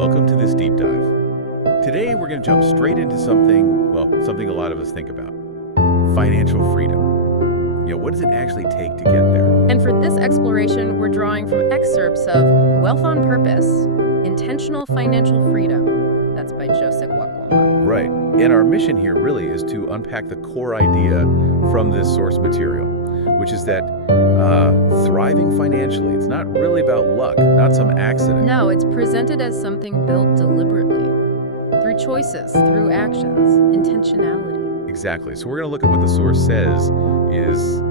welcome to this deep dive. Today we're going to jump straight into something a lot of us think about. Financial freedom. What does it actually take to get there? And for this exploration, we're drawing from excerpts of Wealth on Purpose, Intentional Financial Freedom. That's by Joseck Wakwoma. Right. And our mission here really is to unpack the core idea from this source material, which is that thriving financially, it's not really about luck, not some accident. No, it's presented as something built deliberately, through choices, through actions, intentionality. Exactly. So we're going to look at what the source says is,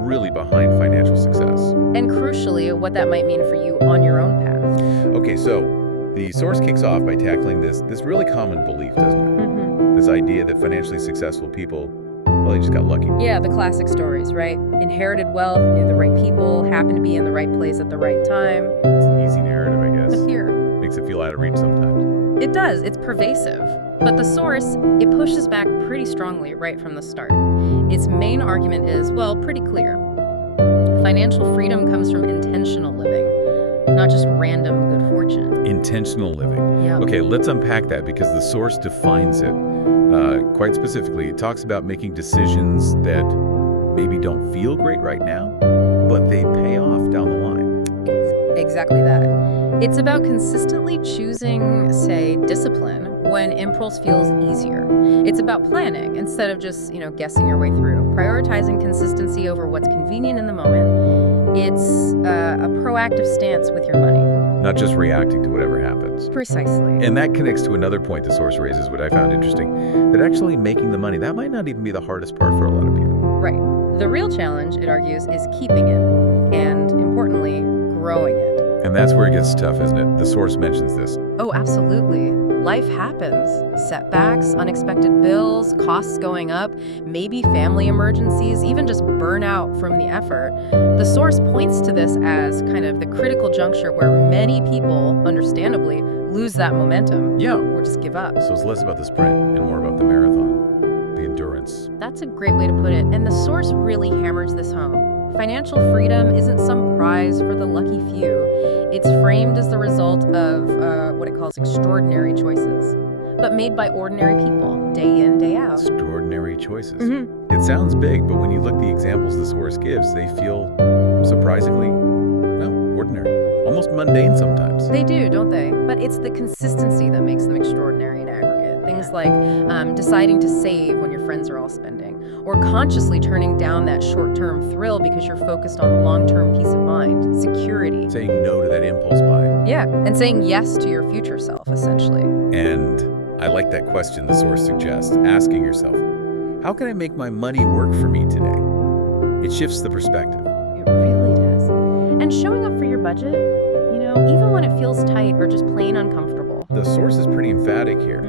really behind financial success. And crucially, what that might mean for you on your own path. Okay, so the source kicks off by tackling this really common belief, doesn't it? Mm-hmm. This idea that financially successful people, well, they just got lucky. Yeah, the classic stories, right? Inherited wealth, knew the right people, happened to be in the right place at the right time. It's an easy narrative, I guess. Here. Makes it feel out of reach sometimes. It does. It's pervasive. But the source, it pushes back pretty strongly right from the start. Its main argument is, pretty clear. Financial freedom comes from intentional living, not just random good fortune. Intentional living. Yeah. Okay, let's unpack that because the source defines it quite specifically. It talks about making decisions that maybe don't feel great right now, but they pay off down the line. Exactly that. It's about consistently choosing, say, discipline when impulse feels easier. It's about planning instead of just, guessing your way through. Prioritizing consistency over what's convenient in the moment. It's a proactive stance with your money. Not just reacting to whatever happens. Precisely. And that connects to another point the source raises, what I found interesting, that actually making the money, that might not even be the hardest part for a lot of people. Right. The real challenge, it argues, is keeping it and, importantly, growing it. And that's where it gets tough, isn't it? The source mentions this. Oh, absolutely. Life happens. Setbacks, unexpected bills, costs going up, maybe family emergencies, even just burnout from the effort. The source points to this as kind of the critical juncture where many people, understandably, lose that momentum. Yeah. Or just give up. So it's less about the sprint and more about the marathon, the endurance. That's a great way to put it. And the source really hammers this home. Financial freedom isn't some prize for the lucky few. It's framed as the result of what it calls extraordinary choices, but made by ordinary people, day in, day out. Extraordinary choices. Mm-hmm. It sounds big, but when you look at the examples the source gives, they feel surprisingly, ordinary, almost mundane sometimes. They do, don't they? But it's the consistency that makes them extraordinary in aggregate. Things like deciding to save when your friends are all spending, or consciously turning down that short-term thrill because you're focused on long-term peace of mind, security. Saying no to that impulse buy. Yeah, and saying yes to your future self, essentially. And I like that question the source suggests, asking yourself, how can I make my money work for me today? It shifts the perspective. It really does. And showing up for your budget, even when it feels tight or just plain uncomfortable. The source is pretty emphatic here.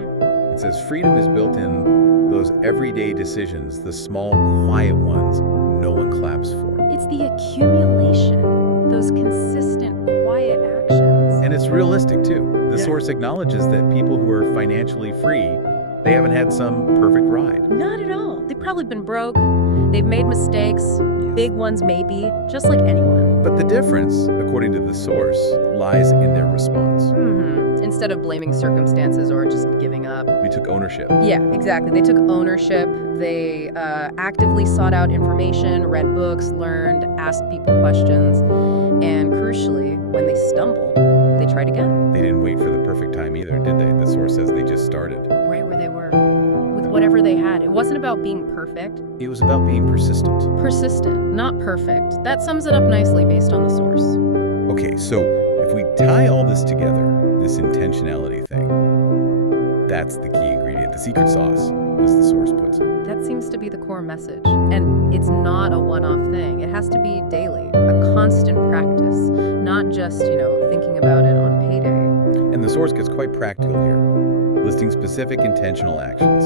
It says freedom is built in those everyday decisions, the small, quiet ones no one claps for. It's the accumulation, those consistent, quiet actions. And it's realistic, too. The source acknowledges that people who are financially free, they haven't had some perfect ride. Not at all. They've probably been broke. They've made mistakes. Big ones maybe, just like anyone. But the difference, according to the source, lies in their response. Instead of blaming circumstances or just giving up. We took ownership. Yeah, exactly. They took ownership. They actively sought out information, read books, learned, asked people questions. And crucially, when they stumbled, they tried again. They didn't wait for the perfect time either, did they? The source says they just started. Right where they were, with whatever they had. It wasn't about being perfect. It was about being persistent. Persistent, not perfect. That sums it up nicely based on the source. Okay, so if we tie all this together, this intentionality thing, that's the key ingredient, the secret sauce, as the source puts it. That seems to be the core message. And it's not a one-off thing. It has to be daily, a constant practice, not just, thinking about it on payday. And the source gets quite practical here, listing specific intentional actions.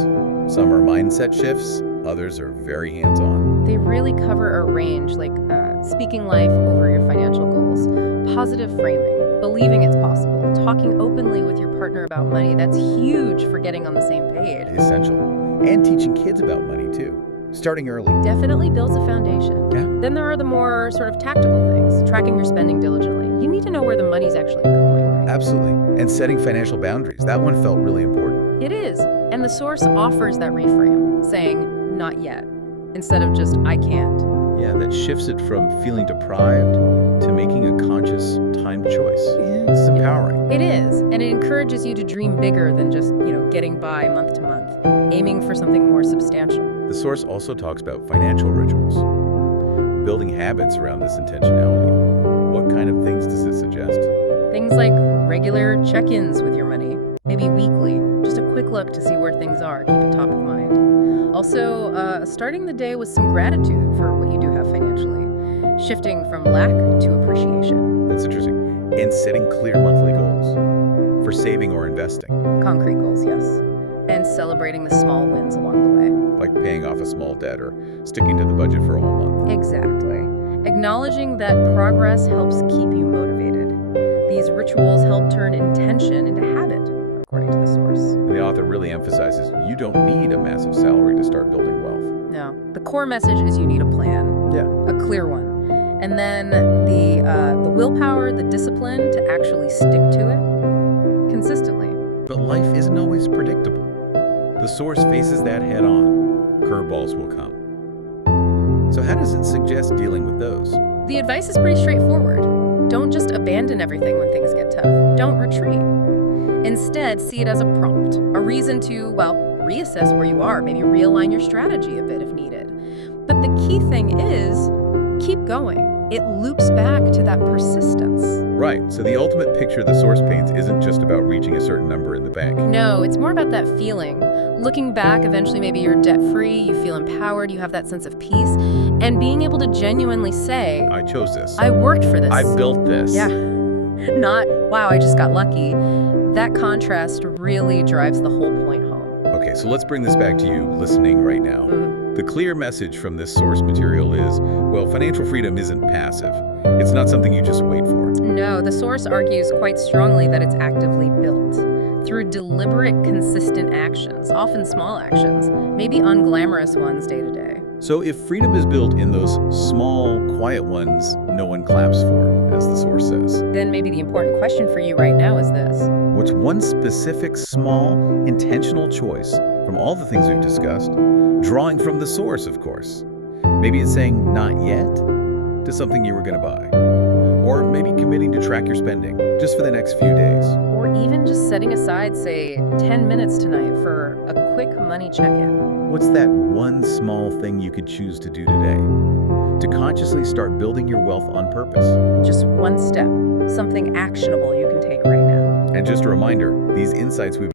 Some are mindset shifts, others are very hands-on. They really cover a range, like speaking life over your financial goals, positive framing, believing it's possible, talking openly with your partner about money. That's huge for getting on the same page. Essential. And teaching kids about money, too. Starting early. Definitely builds a foundation. Yeah. Then there are the more sort of tactical things, tracking your spending diligently. You need to know where the money's actually going, right? Absolutely. And setting financial boundaries. That one felt really important. It is. And the source offers that reframe, saying, not yet, instead of just, I can't. Yeah, that shifts it from feeling deprived to making a conscious, timed choice. Yeah, it's empowering. It is, and it encourages you to dream bigger than just, getting by month to month, aiming for something more substantial. The source also talks about financial rituals, building habits around this intentionality. What kind of things does it suggest? Things like regular check-ins with your money, maybe weekly, just a quick look to see where things are, keep it top of mind. Also, starting the day with some gratitude for what you do have financially, shifting from lack to appreciation. That's interesting. And setting clear monthly goals for saving or investing. Concrete goals, yes. And celebrating the small wins along the way. Like paying off a small debt or sticking to the budget for a whole month. Exactly. Acknowledging that progress helps keep you motivated. These rituals help turn intention into habit, according to the source. And the author really emphasizes you don't need a massive salary to start building wealth. No. The core message is you need a plan. Yeah. A clear one. And then the willpower, the discipline to actually stick to it consistently. But life isn't always predictable. The source faces that head on. Curveballs will come. So how does it suggest dealing with those? The advice is pretty straightforward. Don't just abandon everything when things get tough. Don't retreat. Instead, see it as a prompt, a reason to, reassess where you are, maybe realign your strategy a bit if needed. But the key thing is, keep going. It loops back to that persistence. Right, so the ultimate picture the source paints isn't just about reaching a certain number in the bank. No, it's more about that feeling. Looking back, eventually maybe you're debt-free, you feel empowered, you have that sense of peace, and being able to genuinely say, I chose this. I worked for this. I built this. Yeah. Not, wow, I just got lucky. That contrast really drives the whole point home. Okay, so let's bring this back to you listening right now. The clear message from this source material is, financial freedom isn't passive. It's not something you just wait for. No, the source argues quite strongly that it's actively built through deliberate, consistent actions, often small actions, maybe unglamorous ones day to day. So if freedom is built in those small, quiet ones no one claps for, as the source says, then maybe the important question for you right now is this. What's one specific, small, intentional choice from all the things we've discussed, drawing from the source, of course? Maybe it's saying not yet to something you were going to buy. Or maybe committing to track your spending just for the next few days. Or even just setting aside, say, 10 minutes tonight for a quick money check-in. What's that one small thing you could choose to do today to consciously start building your wealth on purpose? Just one step, something actionable you can take right now. And just a reminder, these insights we've